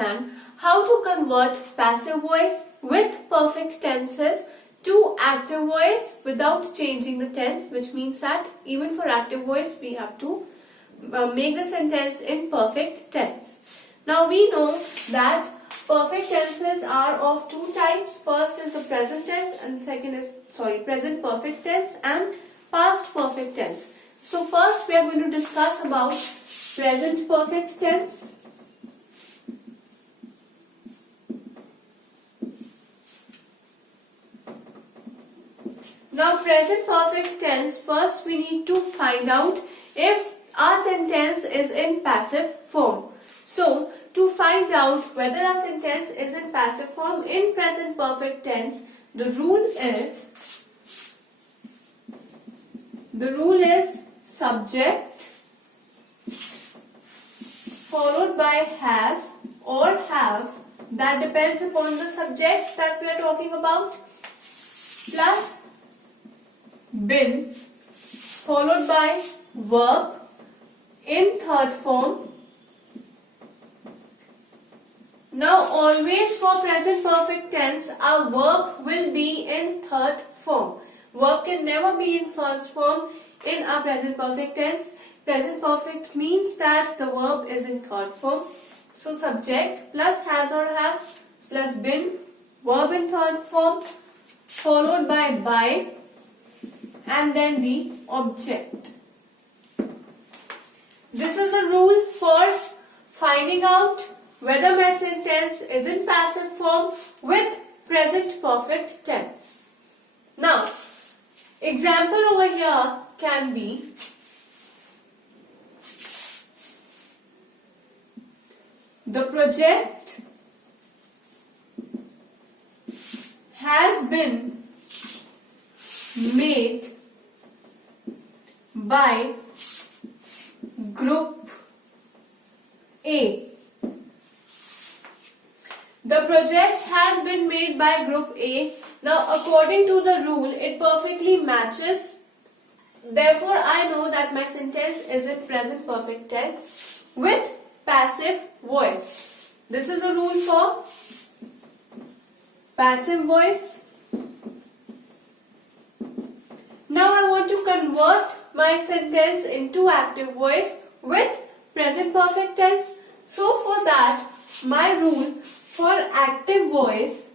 understand how to convert passive voice with perfect tenses to active voice without changing the tense, which means that even for active voice we have to make the sentence in perfect tense. Now we know that perfect tenses are of two types. First is the present tense and second is present perfect tense and past perfect tense. So first we are going to discuss about present perfect tense. Now present perfect tense, first we need to find out if our sentence is in passive form. So to find out whether a sentence is in passive form in present perfect tense, the rule is subject followed by has or have, that depends upon the subject that we are talking about, plus been followed by verb in third form. Now always for present perfect tense, our verb will be in third form. Verb can never be in first form in our present perfect tense. Present perfect means that the verb is in third form. So subject plus has or have plus been, verb in third form, followed by and then the object. This is a rule for finding out whether my sentence is in passive form with present perfect tense. Now, example over here can be the project has been made by group A. The project has been made by group A. Now according to the rule, it perfectly matches. Therefore I know that my sentence is in present perfect tense with passive voice. This is a rule for passive voice. Now I want to convert my sentence into active voice with present perfect tense. So for that, my rule for active voice,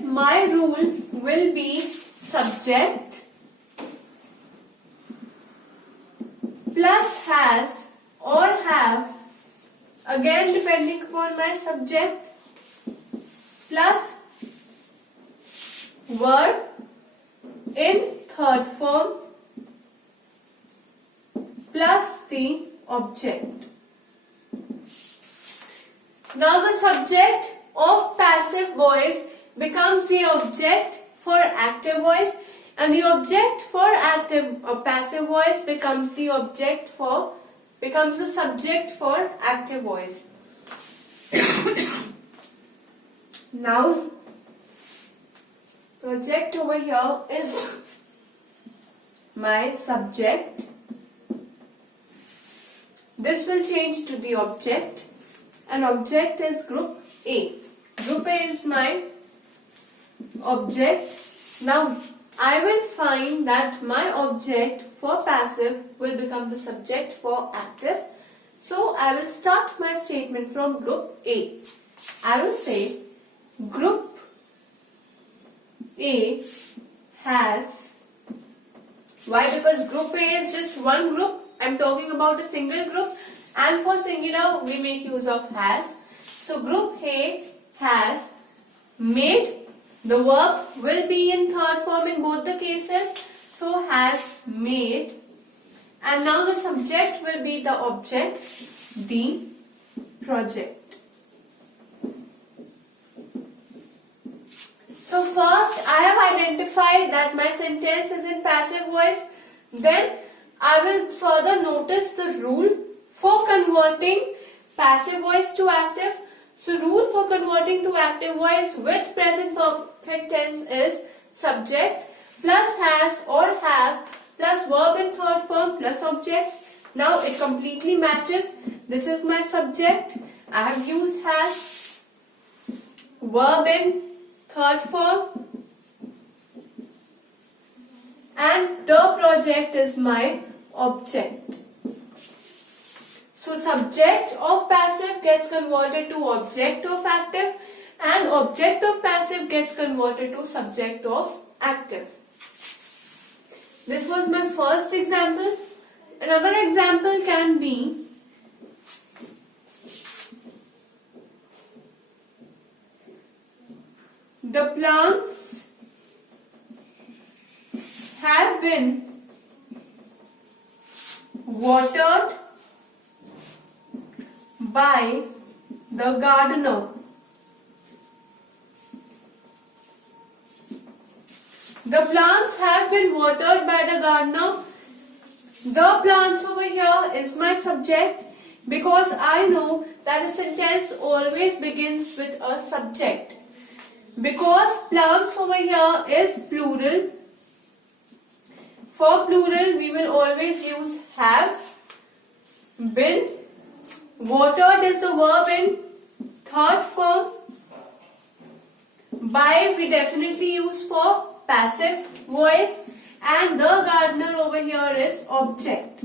my rule will be subject plus has or have, again depending upon my subject, plus verb in third form plus the object. Now the subject of passive voice becomes the object for active voice, and the object for active or passive voice becomes the subject for active voice. Now project over here is my subject. This will change to the object, and object is group A. Group A is my object. Now I will find that my object for passive will become the subject for active. So I will start my statement from group A. I will say group A has. Why? Because group A is just one group. I am talking about a single group, and for singular we make use of has. So group A has made. The verb will be in third form in both the cases. So has made, and now the subject will be the object, the project. So first I have identified that my sentence is in passive voice. Then I will further notice the rule for converting passive voice to active. So rule for converting to active voice with present perfect tense is subject plus has or have plus verb in third form plus object. Now it completely matches. This is my subject. I have used has, verb in third form, and the project is my object. So subject of passive gets converted to object of active, and object of passive gets converted to subject of active. This was my first example. Another example can be the plants have been watered by the gardener. The plants have been watered by the gardener. The plants over here is my subject because I know that a sentence always begins with a subject. Because plants over here is plural, for plural we will always use have, been. Watered is the verb in third form. By we definitely use for passive voice, and the gardener over here is object.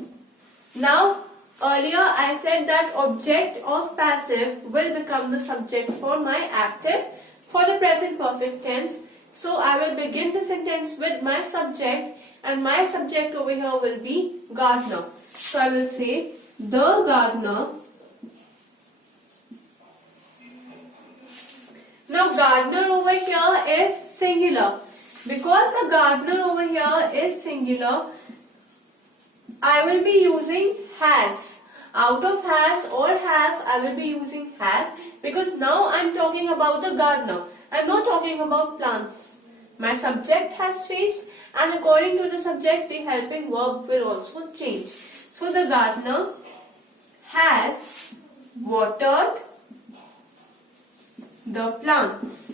Now earlier I said that object of passive will become the subject for my active for the present perfect tense. So I will begin the sentence with my subject, and my subject over here will be gardener. So I will say the gardener. Now gardener over here is singular. Because the gardener over here is singular, I will be using has. Out of has or have, I will be using has, because now I am talking about the gardener. I am not talking about plants. My subject has changed, and according to the subject, the helping verb will also change. So the gardener has watered the plants.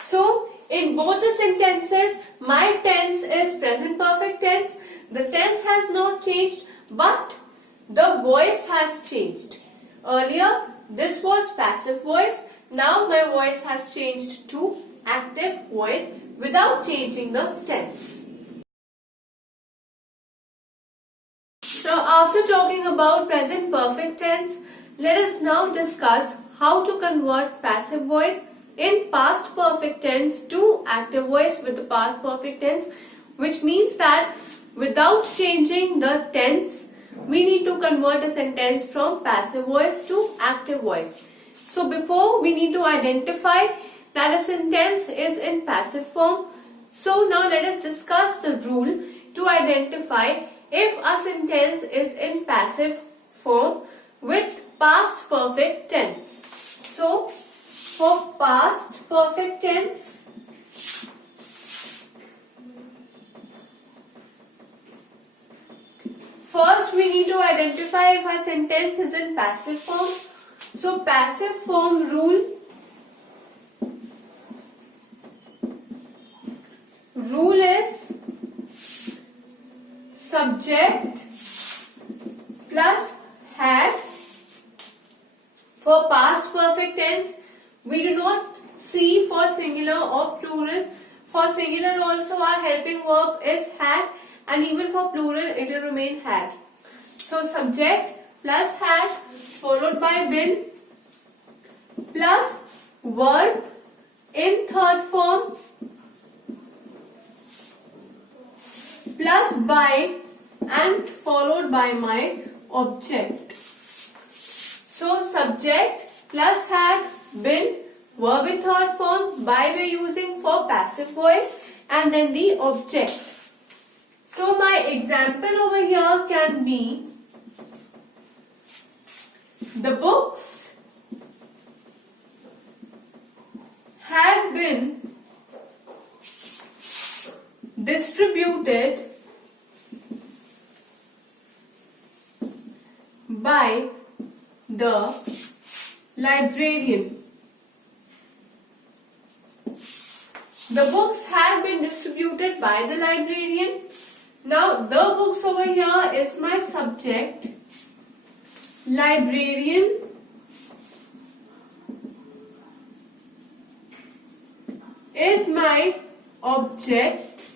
So in both the sentences, my tense is present perfect tense. The tense has not changed, but the voice has changed. Earlier, this was passive voice. Now my voice has changed to active voice without changing the tense. So after talking about present perfect tense, let us now discuss how to convert passive voice in past perfect tense to active voice with the past perfect tense, which means that without changing the tense, we need to convert a sentence from passive voice to active voice. So before, we need to identify that a sentence is in passive form. So now let us discuss the rule to identify if a sentence is in passive form with past perfect tense. So for past perfect tense, first we need to identify if a sentence is in passive form. So passive form rule is subject plus had. For past perfect tense, we do not see for singular or plural. For singular also our helping verb is had, and even for plural it will remain had. So subject plus had followed by been plus verb in third form plus by and followed by my object. So subject plus had, been, verb in third form, by we are using for passive voice, and then the object. So my example over here can be the books had been distributed by the librarian. The The books have been distributed by the librarian. Now the books over here is my subject. Librarian is my object.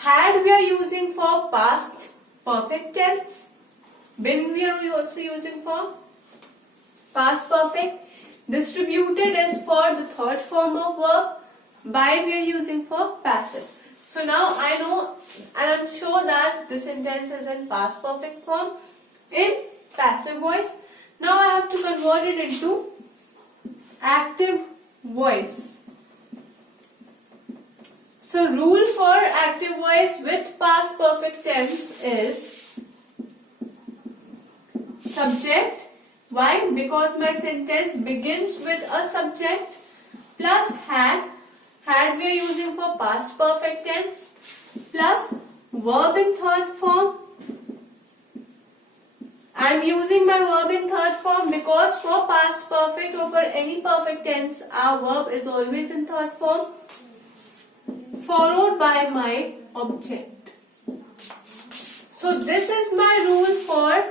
Had we are using for past perfect tense. Been we are also using for past perfect. Distributed is for the third form of verb. By we are using for passive. So now I know and I'm sure that this sentence is in past perfect form in passive voice. Now I have to convert it into active voice. So rule for active voice with past perfect tense is subject. Why? Because my sentence begins with a subject plus had. Had we are using for past perfect tense plus verb in third form. I am using my verb in third form because for past perfect or for any perfect tense our verb is always in third form, followed by my object. So this is my rule for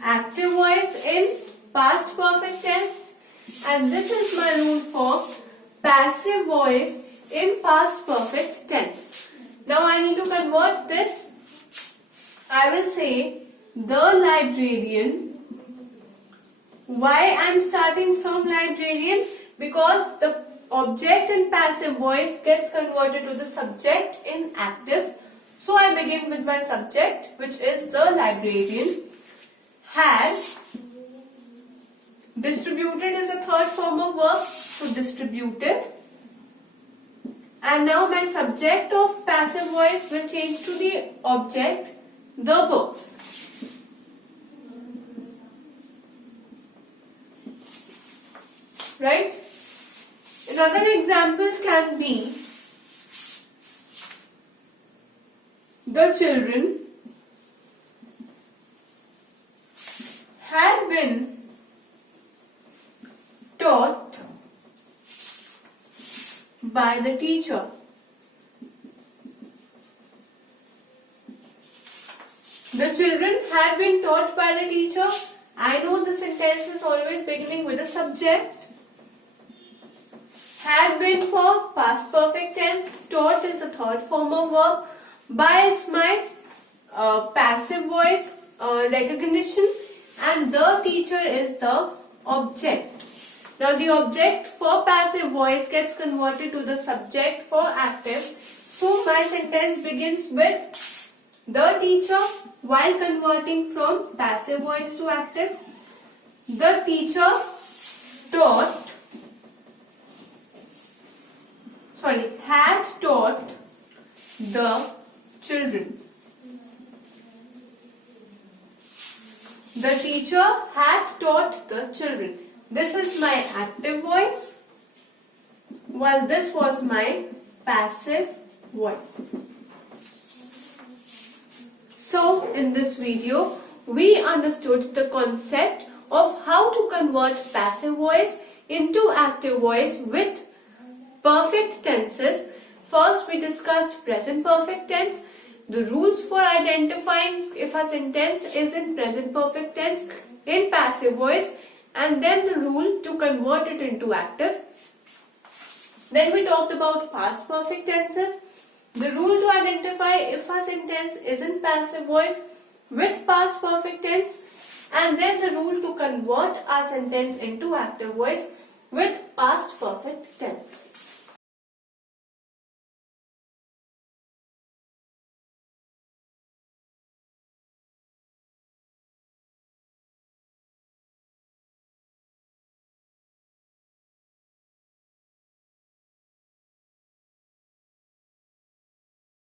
active voice in past perfect tense, and this is my rule for passive voice in past perfect tense. Now I need to convert this. I will say the librarian. Why I am starting from librarian? Because the object in passive voice gets converted to the subject in active. So I begin with my subject, which is the librarian. Had. Distributed is a third form of verb, so distributed. And now my subject of passive voice will change to the object, the books. Right? Another example can be the children had been taught by the teacher. The children had been taught by the teacher. I know the sentence is always beginning with a subject. Had been for past perfect tense. Taught is a third form of verb. By is my passive voice recognition, and the teacher is the object. Now the object for passive voice gets converted to the subject for active. So my sentence begins with the teacher while converting from passive voice to active. The teacher had taught the children. The teacher had taught the children. This is my active voice, while this was my passive voice. So, in this video, we understood the concept of how to convert passive voice into active voice with perfect tenses. First, we discussed present perfect tense, the rules for identifying if a sentence is in present perfect tense in passive voice, and then the rule to convert it into active. Then we talked about past perfect tenses, the rule to identify if a sentence is in passive voice with past perfect tense, and then the rule to convert a sentence into active voice with past perfect tense.